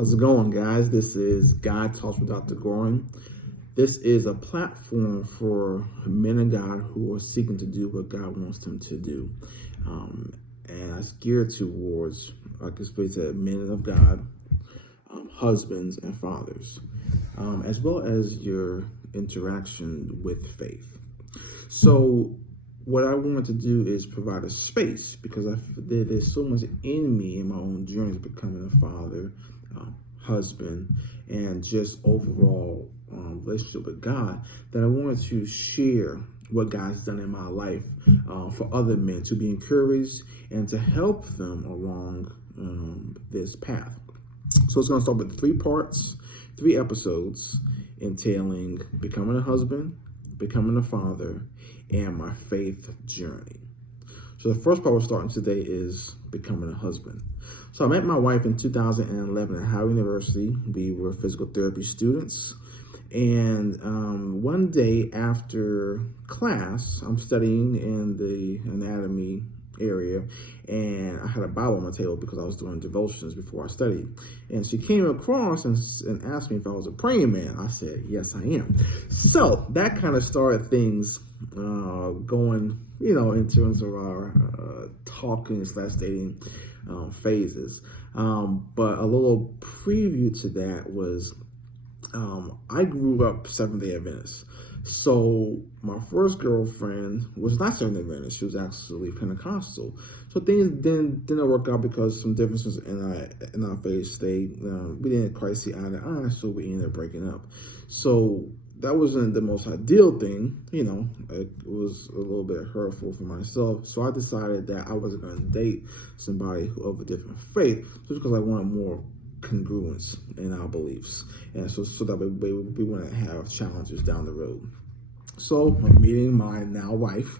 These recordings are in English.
How's it going, guys? This is God Talks with Dr. Gorin. This is a platform for men of God who are seeking to do what God wants them to do. And it's geared towards, like it's said, men of God, husbands and fathers, as well as your interaction with faith. So what I want to do is provide a space because there's so much in me in my own journey to becoming a father, husband, and just overall relationship with God, that I wanted to share what God's done in my life for other men to be encouraged and to help them along this path. So it's going to start with 3 parts, 3 episodes entailing becoming a husband, becoming a father, and my faith journey. So the first part we're starting today is becoming a husband. So I met my wife in 2011 at Howard University. We were physical therapy students. And one day after class, I'm studying in the anatomy area, and I had a Bible on my table because I was doing devotions before I studied. And she came across and asked me if I was a praying man. I said, yes, I am. So that kind of started things going, in terms of our talking / dating phases. But a little preview to that was I grew up Seventh-day Adventist. So my first girlfriend was not Seventh-day Adventist. She was actually Pentecostal. So things didn't work out because some differences in our faith we didn't quite see eye to eye, so we ended up breaking up. So that wasn't the most ideal thing, it was a little bit hurtful for myself. So I decided that I wasn't going to date somebody of a different faith just because I wanted more congruence in our beliefs, and so that we wouldn't have challenges down the road. So I'm meeting my now wife.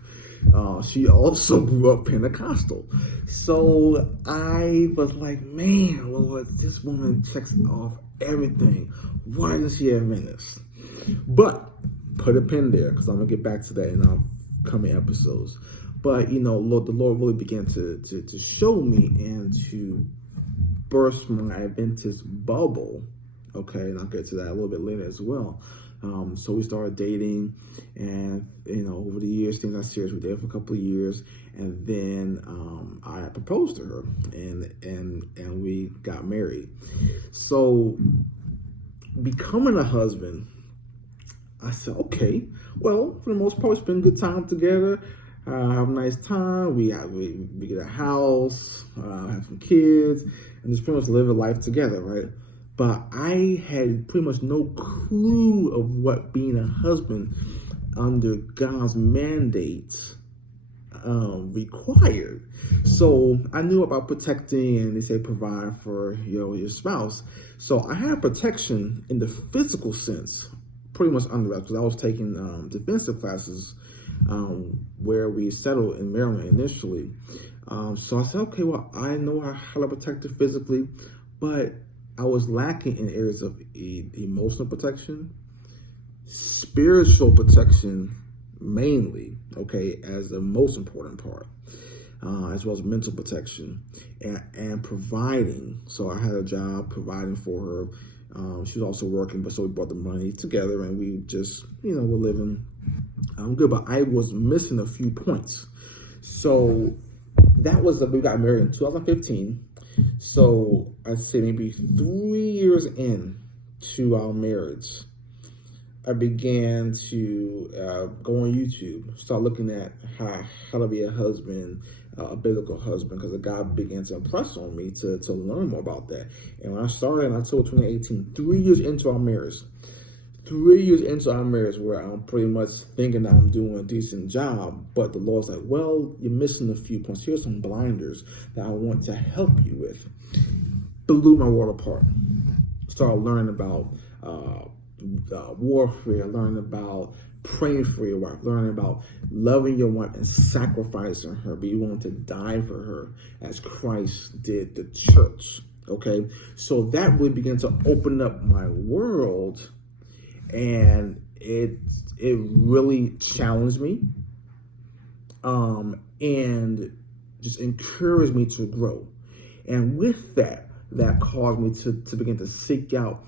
She also grew up Pentecostal. So I was like, man, Lord, this woman checks off everything. Why isn't she Adventist? But put a pin there because I'm gonna get back to that in our coming episodes. But the Lord really began to show me and to burst my Adventist bubble. Okay, and I'll get to that a little bit later as well. So we started dating, and over the years things got serious. We dated for a couple of years, and then I proposed to her, and we got married. So becoming a husband, I said, okay, well, for the most part, we spend good time together, have a nice time. We get a house, have some kids, and just pretty much live a life together, right? But I had pretty much no clue of what being a husband under God's mandates required. So I knew about protecting, and they say provide for your spouse. So I had protection in the physical sense, pretty much under that, because I was taking defensive classes where we settled in Maryland initially. So I said, okay, well, I know how to protect her physically, but I was lacking in areas of emotional protection, spiritual protection mainly, okay, as the most important part, as well as mental protection and providing. So I had a job providing for her. She was also working, but so we brought the money together and we just, were living good. But I was missing a few points. So that was we got married in 2015. So I'd say maybe 3 years into our marriage, I began to go on YouTube, start looking at how to be a husband, a biblical husband, because God began to impress on me to learn more about that. And when I started in October 2018, 3 years into our marriage, 3 years into our marriage, where I'm pretty much thinking that I'm doing a decent job, but the Lord's like, well, you're missing a few points. Here's some blinders that I want to help you with. Blew my world apart. Started learning about warfare, learning about praying for your wife, learning about loving your wife and sacrificing her, be willing to die for her as Christ did the church. Okay, so that really began to open up my world, and it really challenged me, and just encouraged me to grow. And with that, that caused me to begin to seek out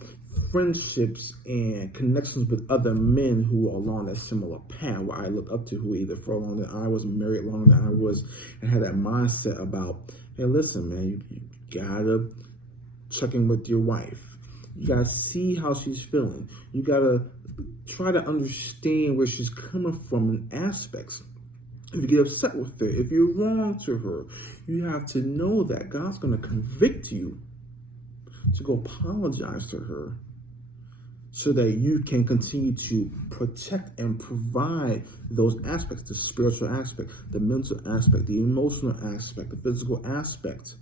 friendships and connections with other men who were along that similar path, where I looked up to, who either for long that I was married, long that I was, and had that mindset about, hey, listen, man, you gotta check in with your wife. You gotta see how she's feeling. You gotta try to understand where she's coming from in aspects. If you get upset with her, if you're wrong to her, you have to know that God's going to convict you to go apologize to her so that you can continue to protect and provide those aspects, the spiritual aspect, the mental aspect, the emotional aspect, the physical aspect,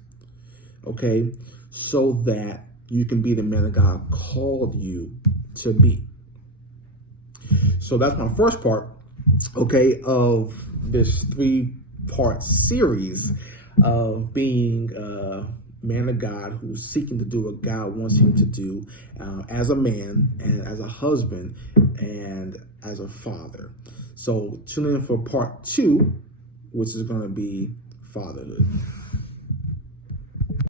okay, so that you can be the man that God called you to be. So that's my first part, okay, of this 3-part series of being a man of God who's seeking to do what God wants him to do as a man and as a husband and as a father. So tune in for part 2, which is going to be fatherhood.